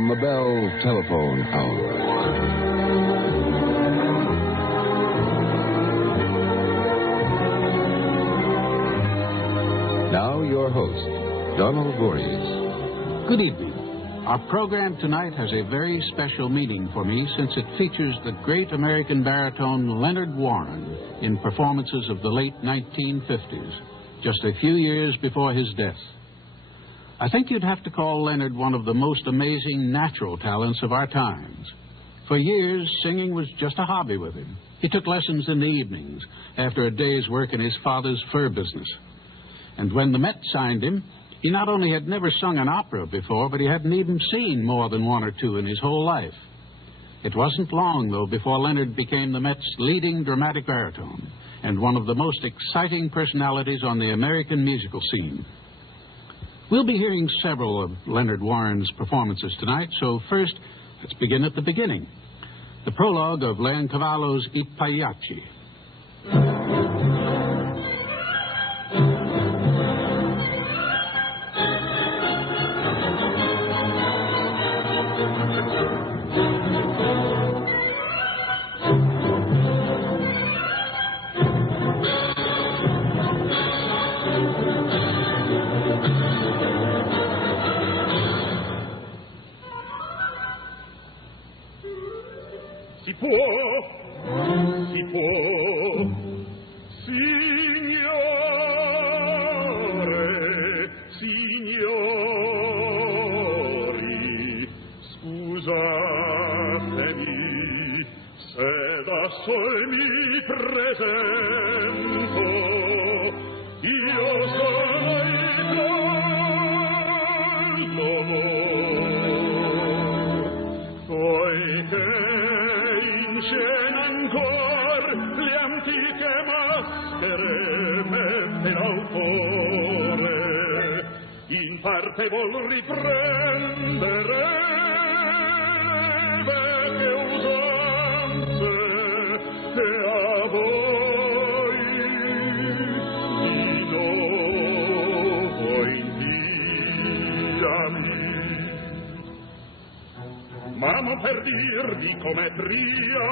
from the Bell Telephone Hour. Now your host, Donald Voorhees. Good evening. Our program tonight has a very special meaning for me since it features the great American baritone Leonard Warren in performances of the late 1950s, just a few years before his death. I think you'd have to call Leonard one of the most amazing natural talents of our times. For years, singing was just a hobby with him. He took lessons in the evenings after a day's work in his father's fur business. And when the Met signed him, he not only had never sung an opera before, but he hadn't even seen more than one or two in his whole life. It wasn't long, though, before Leonard became the Met's leading dramatic baritone and one of the most exciting personalities on the American musical scene. We'll be hearing several of Leonard Warren's performances tonight, so first, let's begin at the beginning. The prologue of Leoncavallo's I Pagliacci. Si può, signori, scusatemi se da sol mi presento, io sono il dolor, poiché scena ancor le antiche maschere dell'autore, in parte vuol riprendere vecchie usanze e a voi di nuovo inviami. Ma non per dirvi come pria,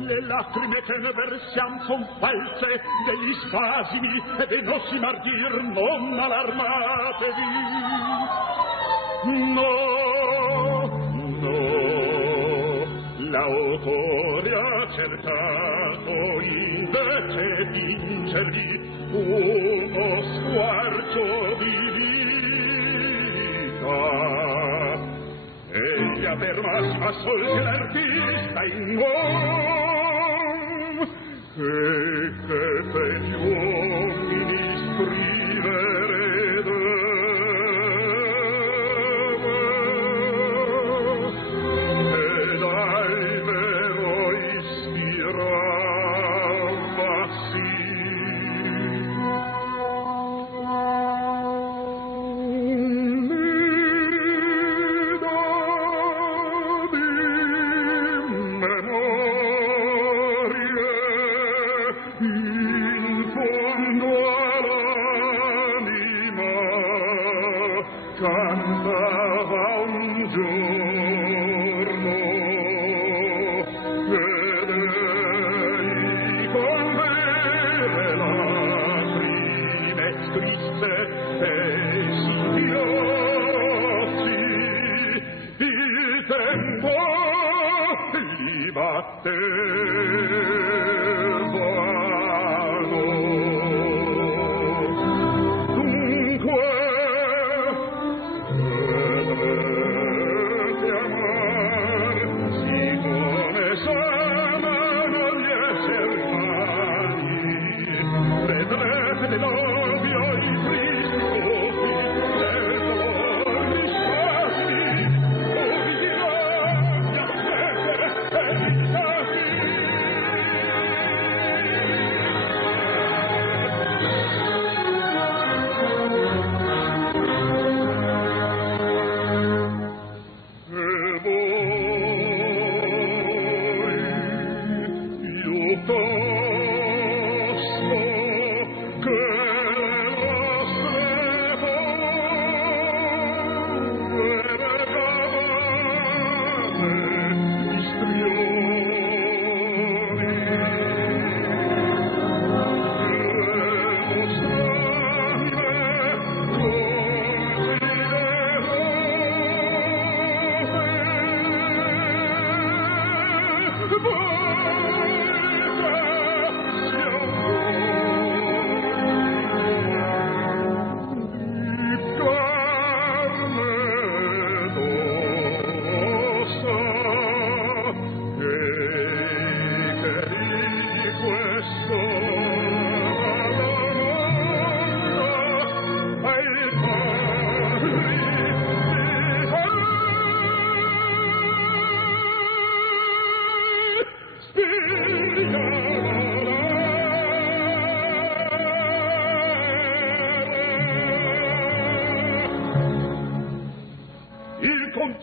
le lacrime che ne versiam son false, degli spasimi e dei nostri martir, non allarmatevi. No, l'autore ha cercato invece vincervi uno squarcio di vita. Egli afferma ma sol che l'artista in uom che per gli uomini scrivere deve ed al vero ispirava sì. Cantava un giorno ed egli con vere lacrime scrisse e singhiozzi il tempo gli battevano. Dunque piuttosto che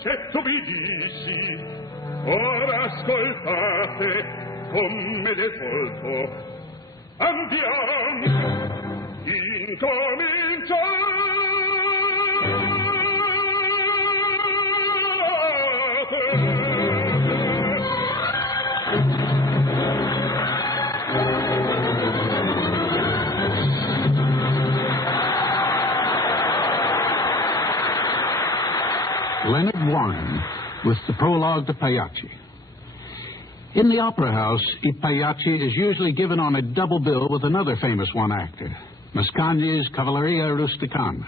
concetto vi dissi. Ora ascoltate con me del volto. Andiamo, Leonard Warren with the prologue to Pagliacci. In the opera house, I Pagliacci is usually given on a double bill with another famous one-actor, Mascagni's Cavalleria Rusticana.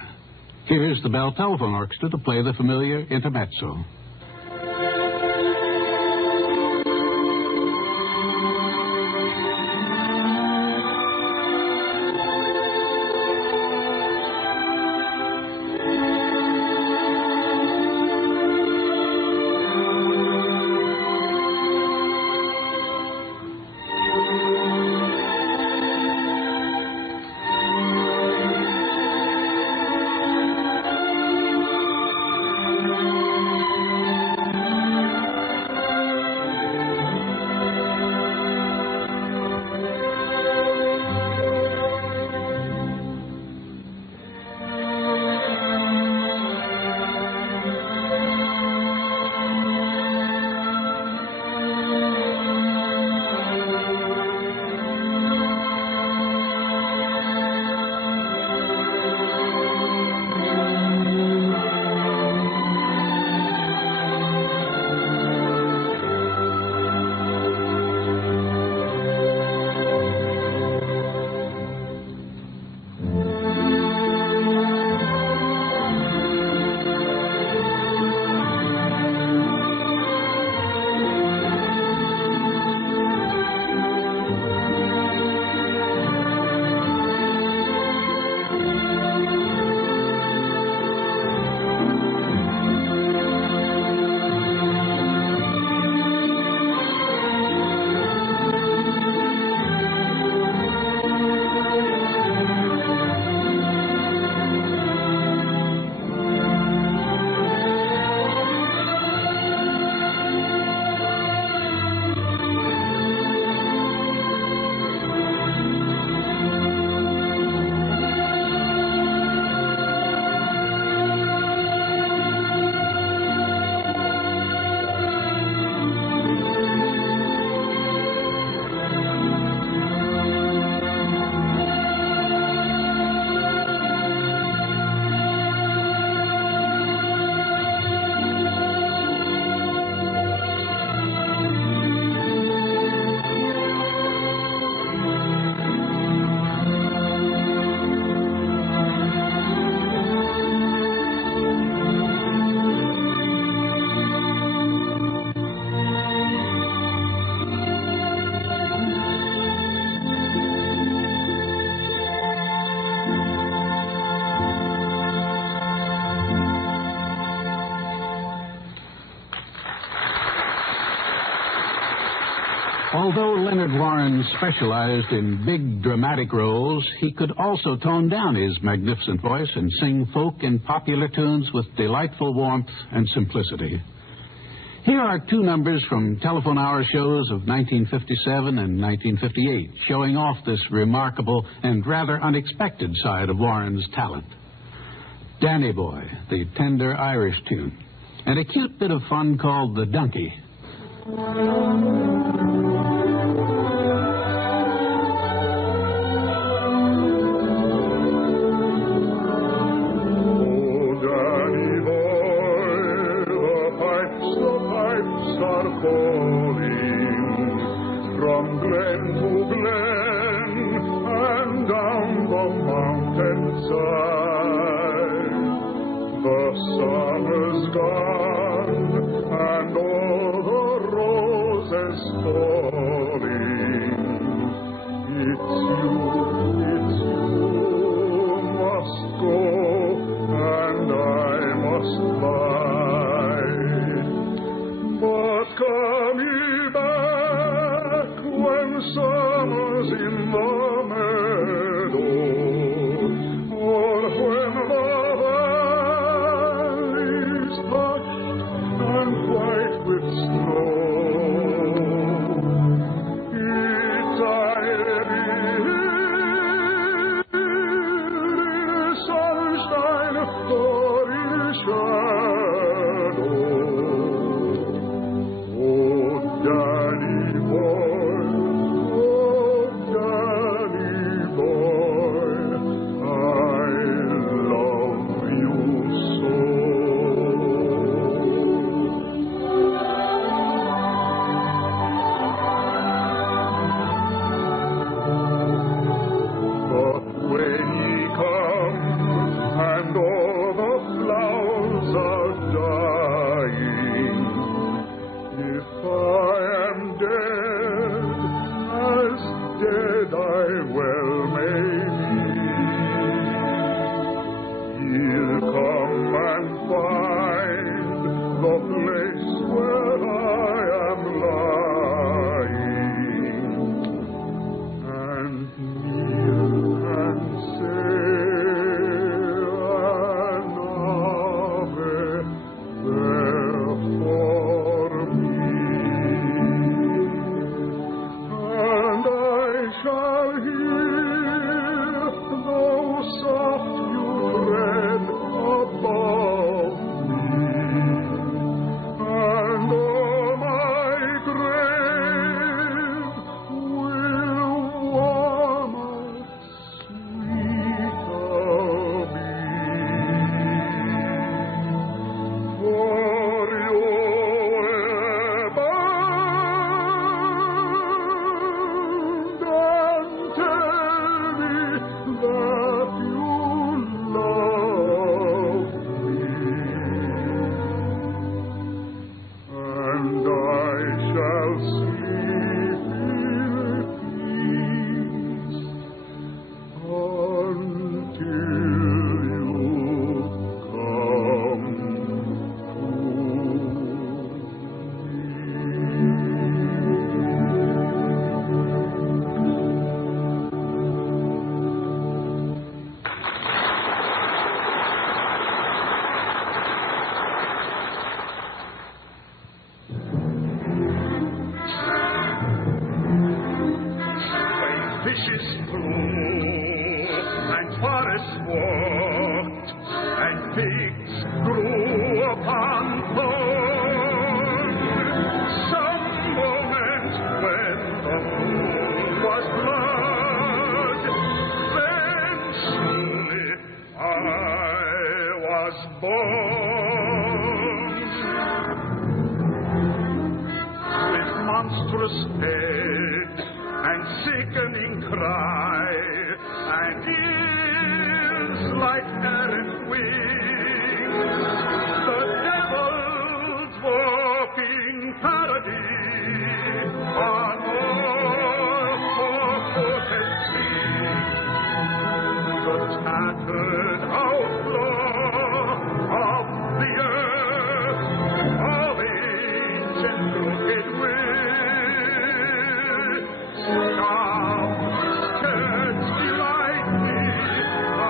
Here's the Bell Telephone Orchestra to play the familiar intermezzo. Although Leonard Warren specialized in big dramatic roles, he could also tone down his magnificent voice and sing folk and popular tunes with delightful warmth and simplicity. Here are two numbers from telephone hour shows of 1957 and 1958, showing off this remarkable and rather unexpected side of Warren's talent. Danny Boy, the tender Irish tune, and a cute bit of fun called The Donkey. From glen to glen and down the mountainside, the summer's gone and all the roses falling. It's you must go and I must bide. But come ye back when summer's in the meadow, or when the valley grass walked, and pigs grew upon corn. Some moment when the moon was blood, then surely I was born. With monstrous head and sickening cry, and ears like errant wings, the devil's walking paradise on all four-footed things. The tattered outlaw of the earth, of ancient crooked wits, come, turns delight me, I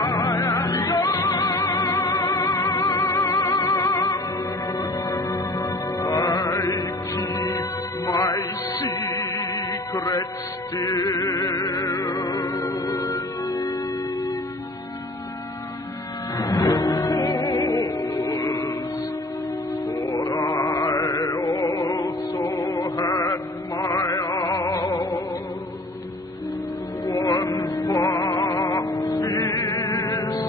am young. I keep my secret still. Fools, for I also had my hour, one far fierce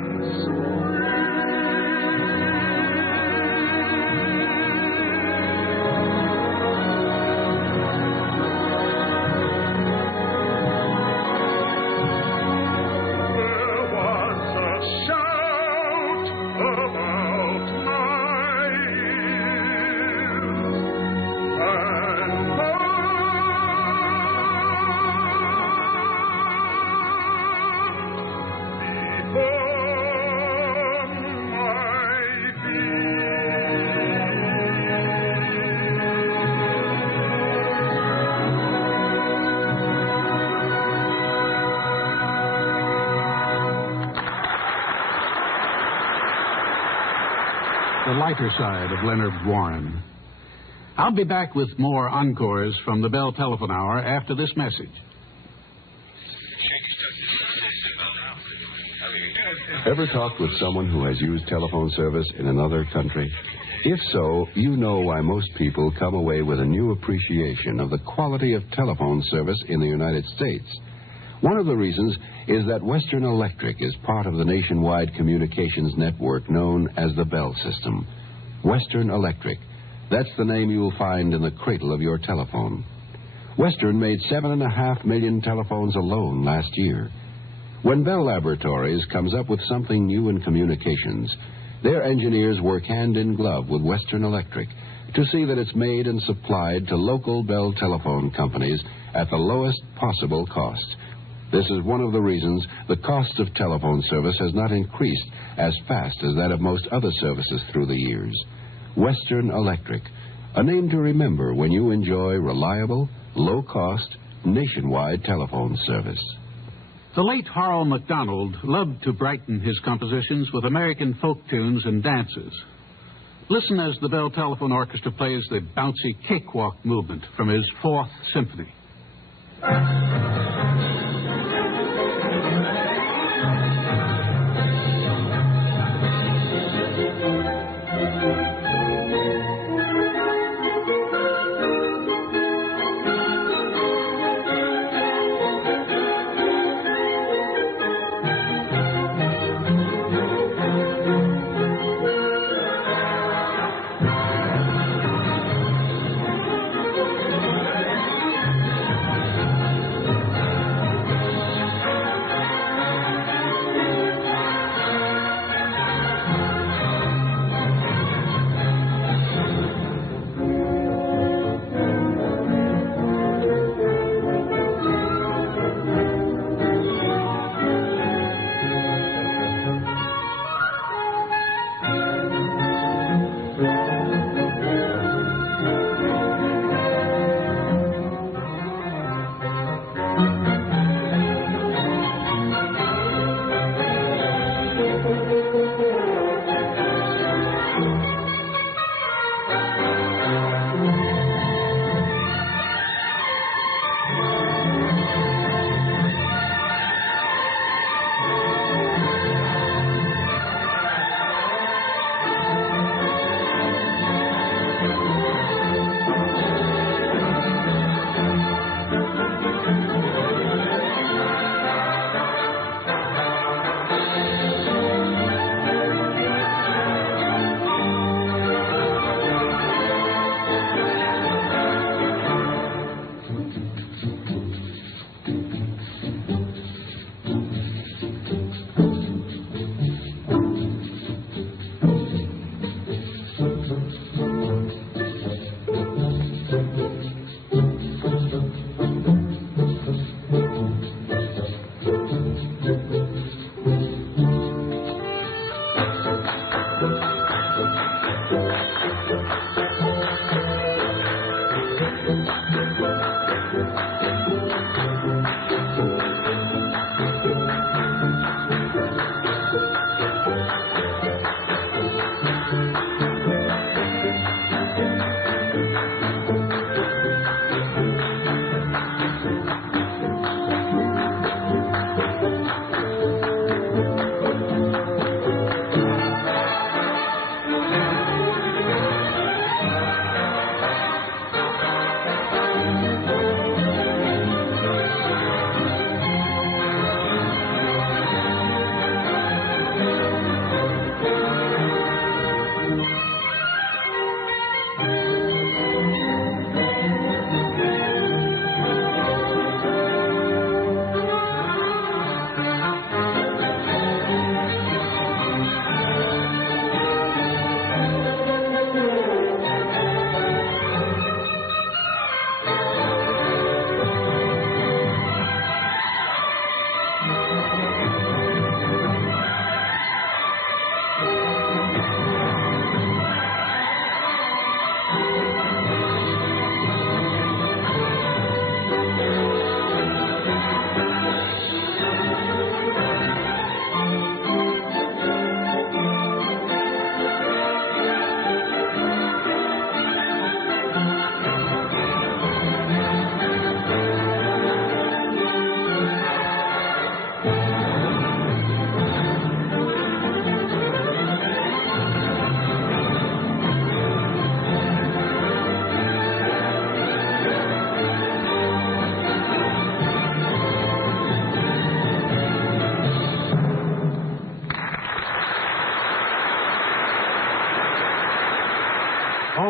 and there was a shout about my ears, and before my The lighter side of Leonard Warren. I'll be back with more encores from the Bell Telephone Hour after this message. Ever talked with someone who has used telephone service in another country? If so, you know why most people come away with a new appreciation of the quality of telephone service in the United States. One of the reasons is that Western Electric is part of the nationwide communications network known as the Bell System. Western Electric. That's the name you'll find in the cradle of your telephone. Western made 7.5 million telephones alone last year. When Bell Laboratories comes up with something new in communications, their engineers work hand in glove with Western Electric to see that it's made and supplied to local Bell telephone companies at the lowest possible cost. This is one of the reasons the cost of telephone service has not increased as fast as that of most other services through the years. Western Electric, a name to remember when you enjoy reliable, low-cost, nationwide telephone service. The late Harl MacDonald loved to brighten his compositions with American folk tunes and dances. Listen as the Bell Telephone Orchestra plays the bouncy cakewalk movement from his Fourth Symphony.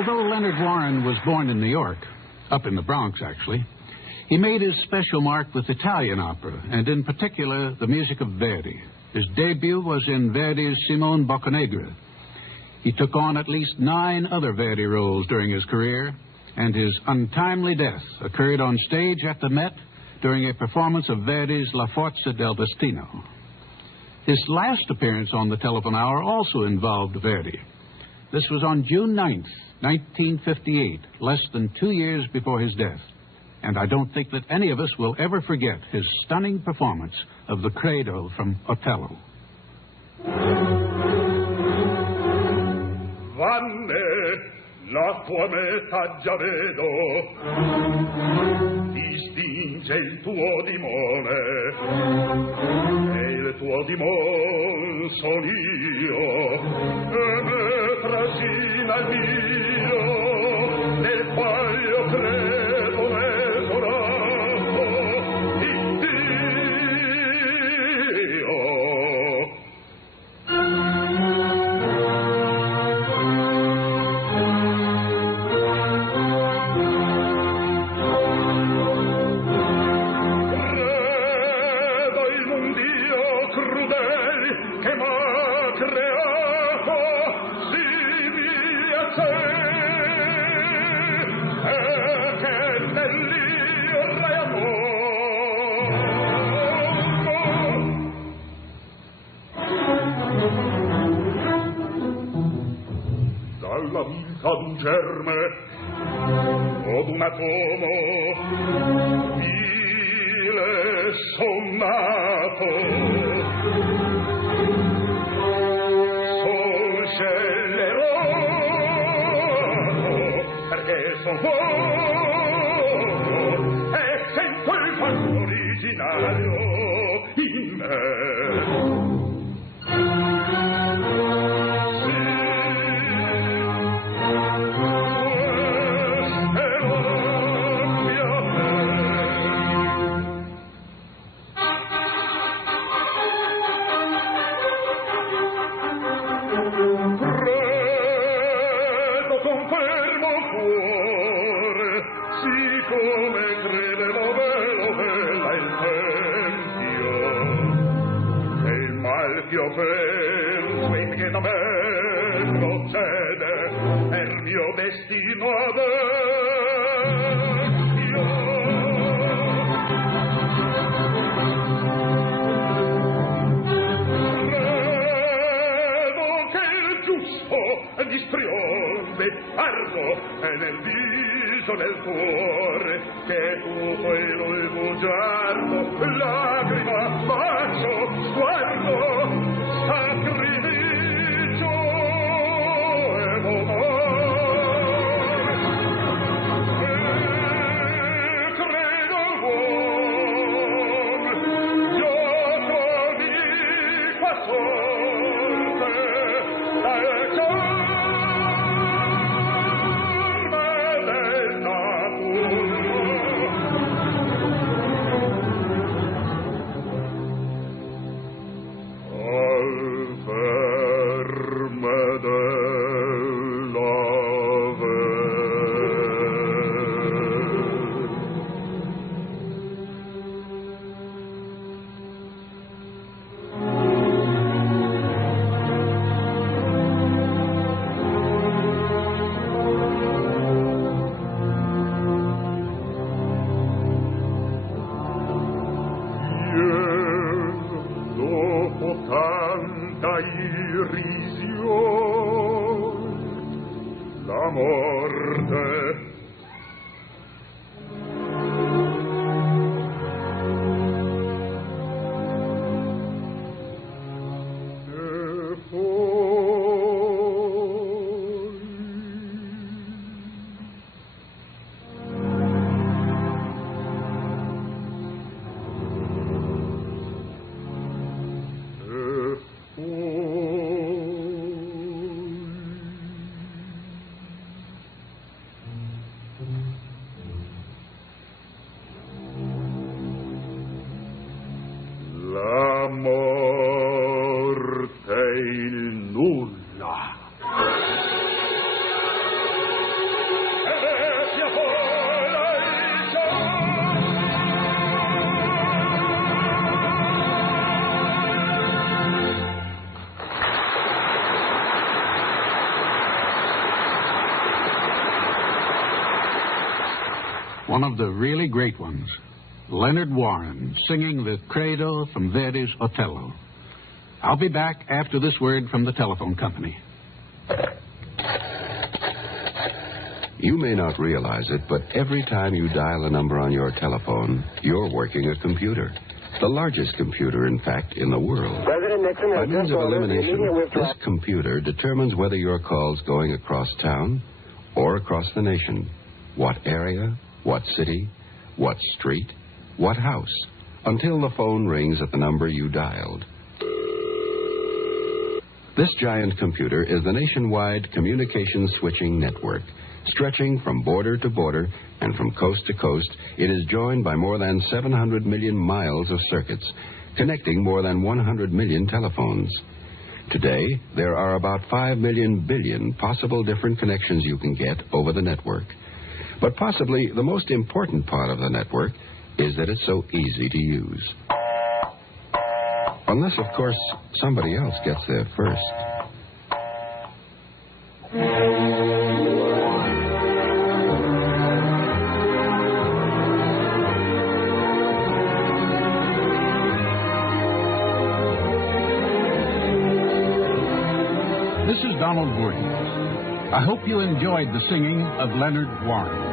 Although Leonard Warren was born in New York, up in the Bronx, actually, he made his special mark with Italian opera, and in particular, the music of Verdi. His debut was in Verdi's Simone Boccanegra. He took on at least 9 other Verdi roles during his career, and his untimely death occurred on stage at the Met during a performance of Verdi's La Forza del Destino. His last appearance on the Telephone Hour also involved Verdi. This was on June 9th, 1958, less than 2 years before his death. And I don't think that any of us will ever forget his stunning performance of the Credo from Otello. Vanne, la tua metà già vedo, distinge il tuo dimone, e il tuo dimon son io, e me trascina il mio, nel paio credo mesorato, di Dio. Dalla vita d'un germe o d'un atomo vile son nato, son scellerato perché son fuoco e sento il fatto originario in me. Io penso in che da me procede per mio destino adagio. Credo che il giusto gli strionzi ardo e nel viso nel cuore che tutto il lui bugiardo lacrima bacio sguardo sacrificio e dolore e credo buon gioco di qua sorte dal carme del natura. La morte one of the really great ones, Leonard Warren, singing the Credo from Verdi's Otello. I'll be back after this word from the telephone company. You may not realize it, but every time you dial a number on your telephone, you're working a computer. The largest computer, in fact, in the world. President Nixon By has means just of ordered the elimination, immediate withdrawal. this computer determines whether your call's going across town or across the nation, what area, what city, what street, what house, until the phone rings at the number you dialed. This giant computer is the nationwide communication switching network. Stretching from border to border and from coast to coast, it is joined by more than 700 million miles of circuits, connecting more than 100 million telephones. Today, there are about 5 million billion possible different connections you can get over the network. But possibly the most important part of the network is that it's so easy to use. Unless, of course, somebody else gets there first. This is Donald Voorhees. I hope you enjoyed the singing of Leonard Warren.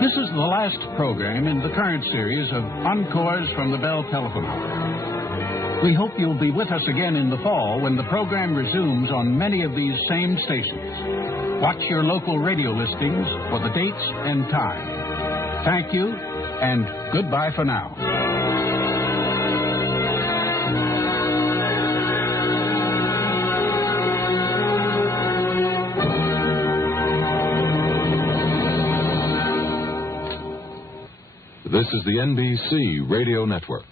This is the last program in the current series of Encores from the Bell Telephone Hour. We hope you'll be with us again in the fall when the program resumes on many of these same stations. Watch your local radio listings for the dates and time. Thank you, and goodbye for now. This is the NBC Radio Network.